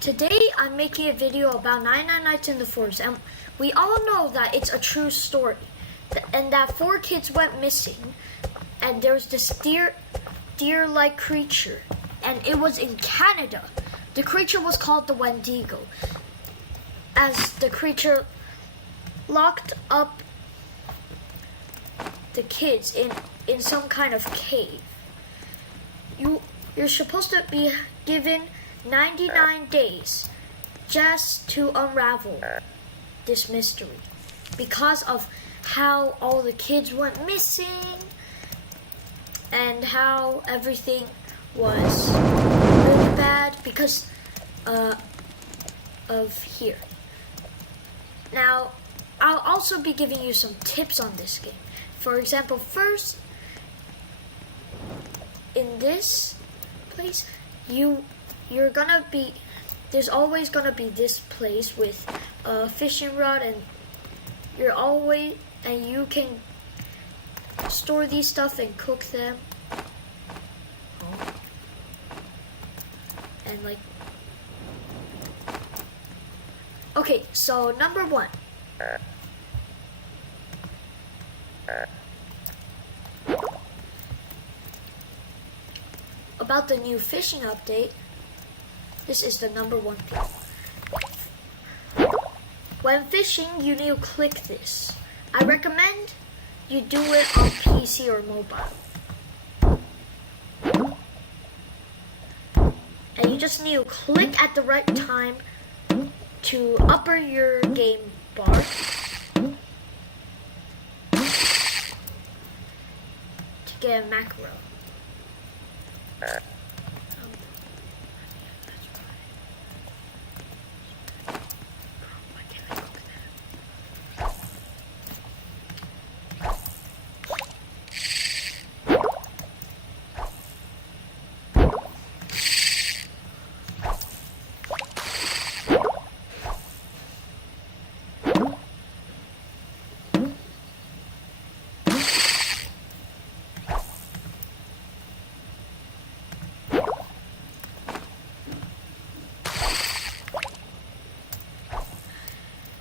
Today I'm making a video about 99 Nights in the Forest, and we all know that it's a true story, and that 4 kids went missing, and there was this deer-like creature, and it was in Canada. The creature was called the Wendigo, as the creature locked up the kids in some kind of cave. You're supposed to be given 99 days just to unravel this mystery because of how all the kids went missing and how everything was really bad because of here. Now, I'll also be giving you some tips on this game. For example, first, in this place, there's always gonna be this place with a fishing rod, and you can store these stuff and cook them. And okay, so number 1. About the new fishing update, this is the number 1 thing. When fishing, you need to click this. I recommend you do it on PC or mobile. And you just need to click at the right time to upper your game bar. To get a mackerel.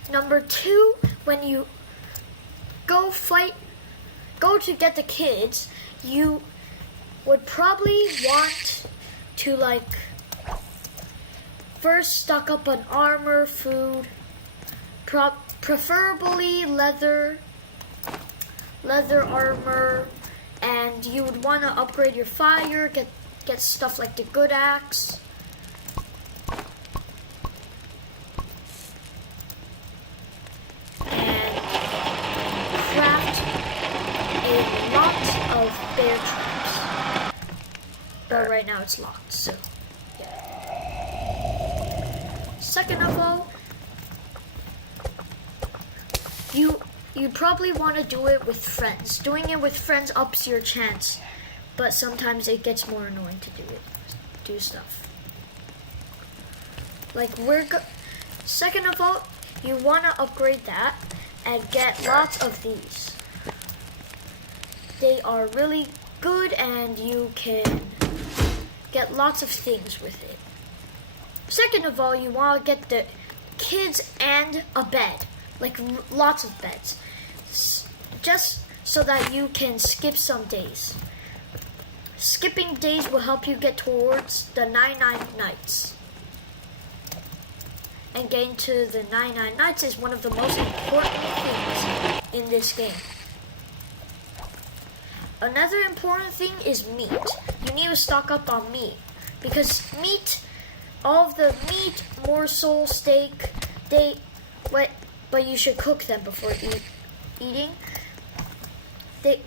Number 2, when you go to get the kids, you would probably want to first stock up on armor, food, preferably leather armor, and you would want to upgrade your fire, get stuff like the good axe. Bear traps, but right now it's locked, so yeah. Second of all, you probably want to do it with friends. Doing it with friends ups your chance, but sometimes it gets more annoying to do stuff. Second of all, you want to upgrade that and get lots of these. They are really good and you can get lots of things with it. Second of all, you want to get the kids and a bed, lots of beds, just so that you can skip some days. Skipping days will help you get towards the 99 nights. And getting to the 99 nights is one of the most important things in this game. Another important thing is meat. You need to stock up on meat because all of the meat, morsel, steak, but you should cook them before eating. They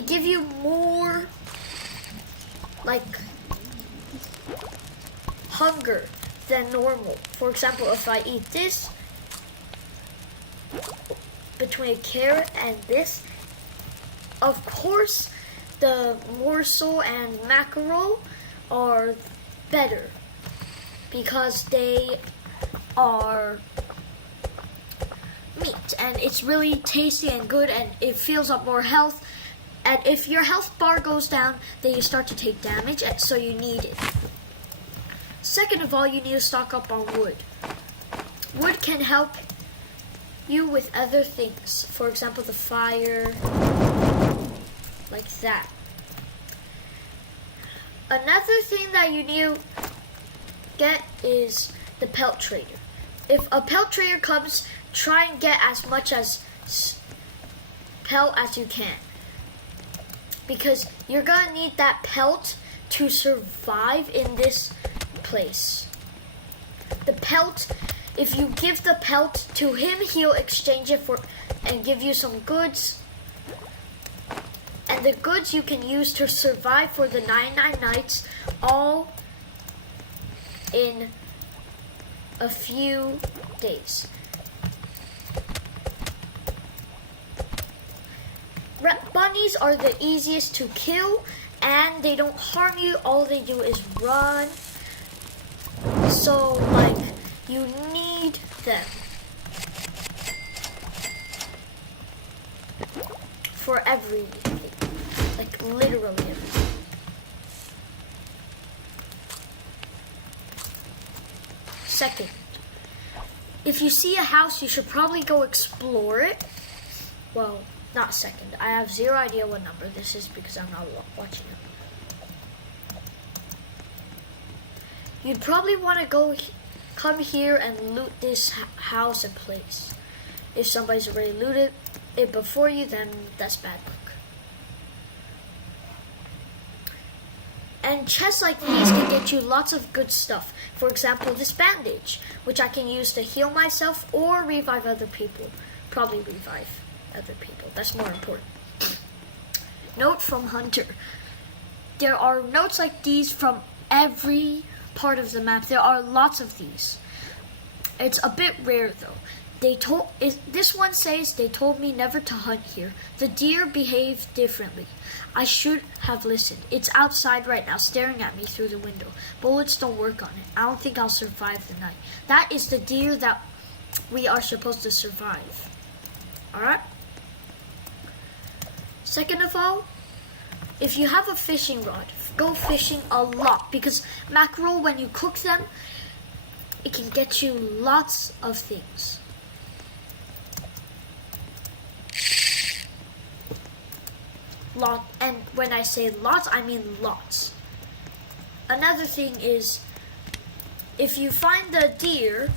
give you more hunger than normal. For example, if I eat this between a carrot and this, of course, the morsel and mackerel are better because they are meat and it's really tasty and good and it fills up more health. And if your health bar goes down, then you start to take damage, and so you need it. Second of all, you need to stock up on wood. Wood can help you with other things. For example, the fire, like that. Another thing that you need to get is the pelt trader. If a pelt trader comes, try and get as much as pelt as you can, because you're gonna need that pelt to survive in this place. The pelt, if you give the pelt to him, he'll exchange it for and give you some goods. And the goods you can use to survive for the 99 nights, all in a few days. Bunnies are the easiest to kill, and they don't harm you. All they do is run. So, like, you need them for everything. Like, literally everything. Second, if you see a house, you should probably go explore it. Well, not second. I have zero idea what number this is because I'm not watching it. You'd probably want to come here and loot this house and place. If somebody's already looted it before you, then that's bad luck. And chests like these can get you lots of good stuff. For example, this bandage, which I can use to heal myself or revive other people. Probably revive other people. That's more important. Note from Hunter. There are notes like these from every part of the map. There are lots of these. It's a bit rare though. This one says, they told me never to hunt here. The deer behave differently. I should have listened. It's outside right now, staring at me through the window. Bullets don't work on it. I don't think I'll survive the night. That is the deer that we are supposed to survive. Alright? Second of all, if you have a fishing rod, go fishing a lot, because mackerel, when you cook them, it can get you lots of things. And when I say lots, I mean lots. Another thing is, if you find the deer,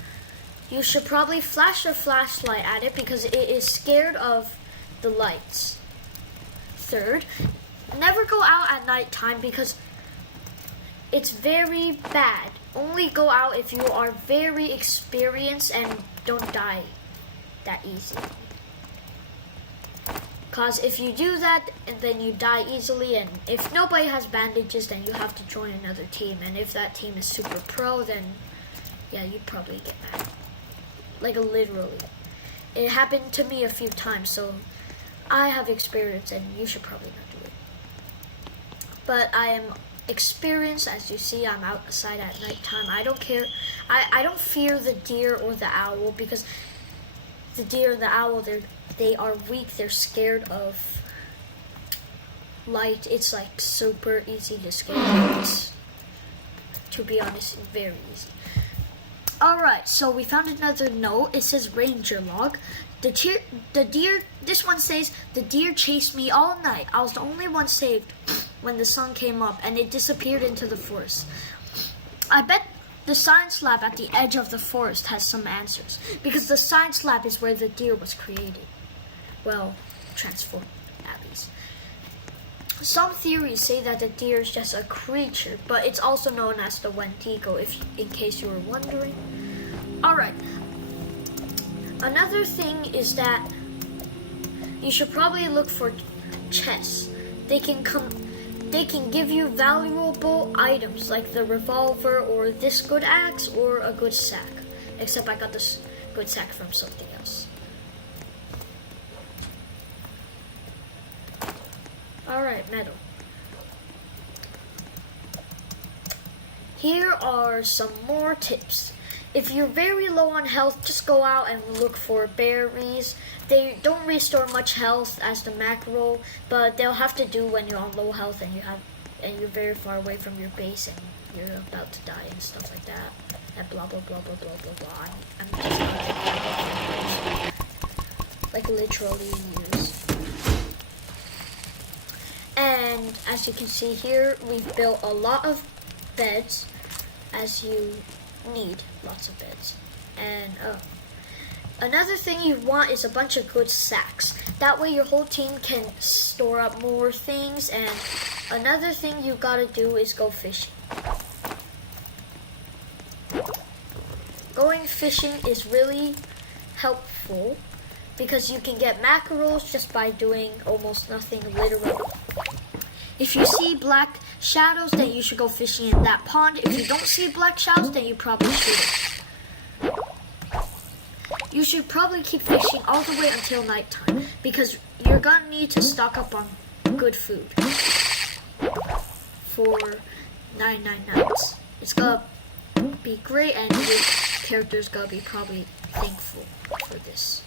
you should probably flash a flashlight at it because it is scared of the lights. Third, never go out at nighttime because it's very bad. Only go out if you are very experienced and don't die that easy. Because if you do that, and then you die easily, and if nobody has bandages, then you have to join another team. And if that team is super pro, then yeah, you'd probably get mad. Like literally. It happened to me a few times, so I have experience, and you should probably not do it. But I am experienced. As you see, I'm outside at nighttime. I don't care. I don't fear the deer or the owl, because the deer and the owl, they are weak. They're scared of light. It's like super easy to scare. It's, to be honest, very easy. Alright, so we found another note. It says ranger log. The deer, this one says, the deer chased me all night. I was the only one saved when the sun came up and it disappeared into the forest. I bet the science lab at the edge of the forest has some answers, because the science lab is where the deer was created. Well, transformed, at least. Some theories say that the deer is just a creature, but it's also known as the Wendigo, in case you were wondering. Alright. Another thing is that you should probably look for chests. They can give you valuable items like the revolver or this good axe or a good sack. Except I got this good sack from something else. Alright, metal. Here are some more tips. If you're very low on health, just go out and look for berries. They don't restore much health as the mackerel, but they'll have to do when you're on low health and you have and you're very far away from your base and you're about to die and stuff like that. And blah blah blah blah blah blah blah. I'm just gonna like literally use. And as you can see here, we've built a lot of beds, as you need lots of beds. And another thing you want is a bunch of good sacks. That way your whole team can store up more things. And another thing you gotta do is go fishing. Going fishing is really helpful because you can get mackerels just by doing almost nothing, literally. If you see black shadows, then you should go fishing in that pond. If you don't see black shadows, then you probably shouldn't. You should probably keep fishing all the way until nighttime because you're gonna need to stock up on good food for 99 nights. It's gonna be great and your character's gonna be probably thankful for this.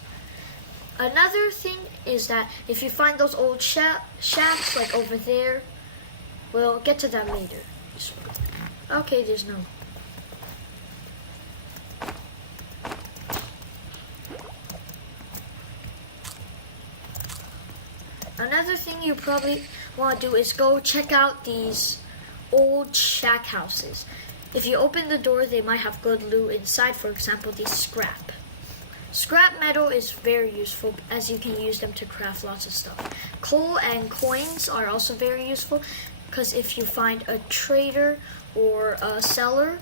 Another thing is that if you find those old shacks like over there, we'll get to that later. Okay, there's no. Another thing you probably want to do is go check out these old shack houses. If you open the door, they might have good loot inside, for example, these scrap. Scrap metal is very useful as you can use them to craft lots of stuff. Coal and coins are also very useful because if you find a trader or a seller,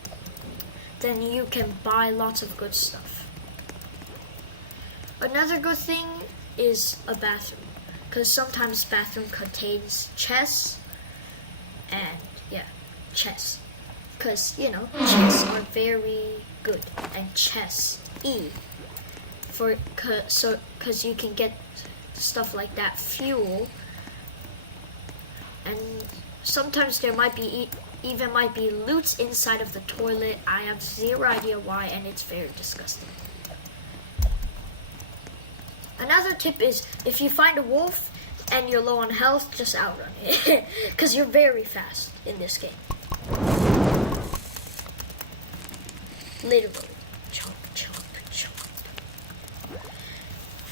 then you can buy lots of good stuff. Another good thing is a bathroom because sometimes bathroom contains chests and chests because chests are very good and chests because you can get stuff like that, fuel, and sometimes there might be loots inside of the toilet. I have zero idea why, and it's very disgusting. Another tip is if you find a wolf and you're low on health, just outrun it because you're very fast in this game. Literally.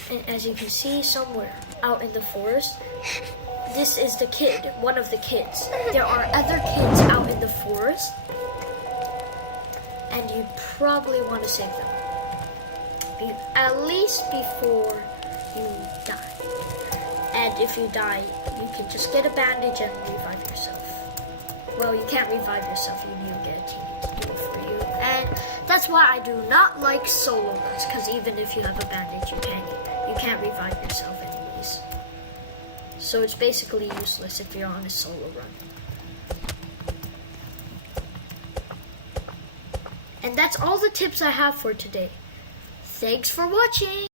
And as you can see somewhere out in the forest, this is the kid, one of the kids. There are other kids out in the forest, and you probably want to save them. At least before you die. And if you die, you can just get a bandage and revive yourself. Well, you can't revive yourself, you need to get a teammate to do it for you. And that's why I do not like solo runs, because even if you have a bandage, you can't revive yourself anyways. So it's basically useless if you're on a solo run. And that's all the tips I have for today. Thanks for watching!